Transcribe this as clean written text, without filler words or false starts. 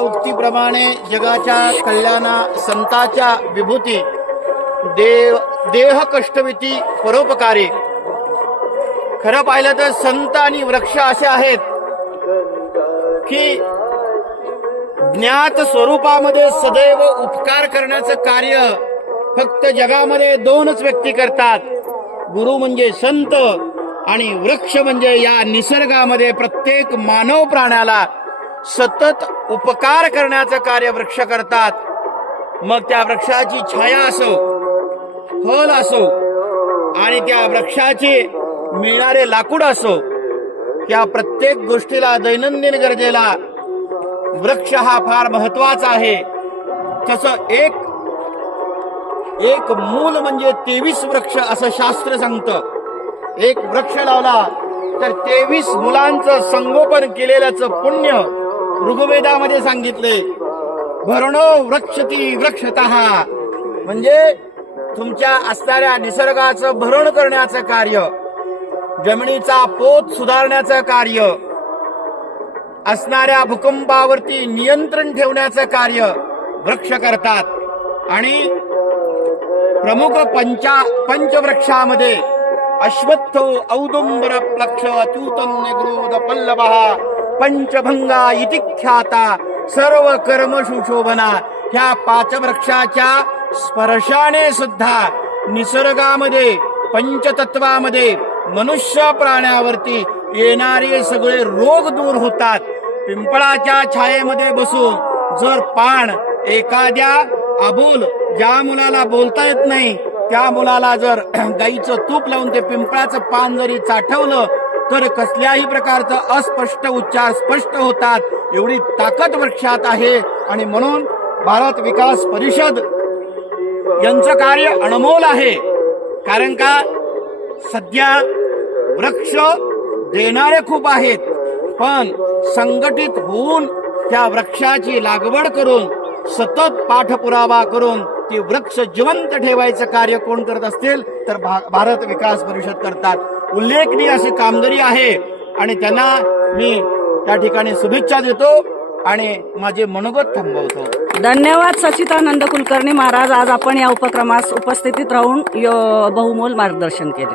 उक्तीप्रमाणे जगाच्या कल्याणा संताच्या विभूती देह कष्टविती परोपकारी। खरं पाहिलं तर संत आणि वृक्ष असे आहेत की ज्ञात स्वरूपामध्ये सदैव उपकार करण्याचं कार्य फक्त जगामध्ये दोनच व्यक्ती करतात, गुरु म्हणजे संत आणि वृक्ष म्हणजे या निसर्गामध्ये प्रत्येक मानव प्राण्याला सतत उपकार करण्याचं कार्य वृक्ष करतात। मग त्या वृक्षाची छाया असो, फळ असो आणि त्या वृक्षाचे मिळणारे लाकूड असो, या प्रत्येक गोष्टीला दैनंदिन गरजेला वृक्ष हा फार महत्वाचा आहे। तसं एक मूल म्हणजे 23 वृक्ष असं शास्त्र सांगतं। एक वृक्ष लावला तर 23 मुलांचं संगोपन केलेल्याचं पुण्य ऋग्वेदामध्ये सांगितले। भरणो वृक्षती वृक्षतः, म्हणजे तुमच्या असणाऱ्या निसर्गाचं भरण करण्याचं कार्य, जमिनीचा पोत सुधारण्याचं कार्य, असणाऱ्या भूकंपावरती नियंत्रण ठेवण्याचं कार्य वृक्ष करतात। आणि प्रमुख पंचवृक्षामध्ये अश्वत्थ औदुंबर प्लक्ष अच्युतन्य ग्रोध पल्लवः पंचभंगा इति ख्याता सर्व कर्म सुशोभना, ह्या 5 वृक्षाच्या स्पर्शाने सुद्धा निसर्गामध्ये पंचतत्वामध्ये मनुष्य प्राण्यावरती येणारे सगळे रोग दूर होतात। पिंपळाच्या छायेमध्ये बसून जर पान एखाद्या अबोल, ज्या मुलाला बोलता येत नाही त्या मुलाला जर गाईचं तूप लावून ते पिंपळाचं पान जरी चाठवलं तर कसल्याही प्रकारचं अस्पष्ट उच्चार स्पष्ट होतात, एवढी ताकद वृक्षात आहे। आणि म्हणून भारत विकास परिषद यांचं कार्य अनमोल आहे। कारण का सध्या वृक्ष देणारे खूप आहेत, पण संघटित होऊन त्या वृक्षाची लागवड करून सतत पाठपुरावा करून ती वृक्ष जिवंत ठेवायचं कार्य कोण करत असतील तर भारत विकास परिषद करतात। उल्लेखनीय अशी कामगिरी आहे आणि त्यांना मी त्या ठिकाणी शुभेच्छा देतो आणि माझे मनोगत थांबवतो। धन्यवाद सच्चिदानंद कुलकर्णी महाराज, आज आपण या उपक्रमास उपस्थितीत राहून बहुमोल मार्गदर्शन केले।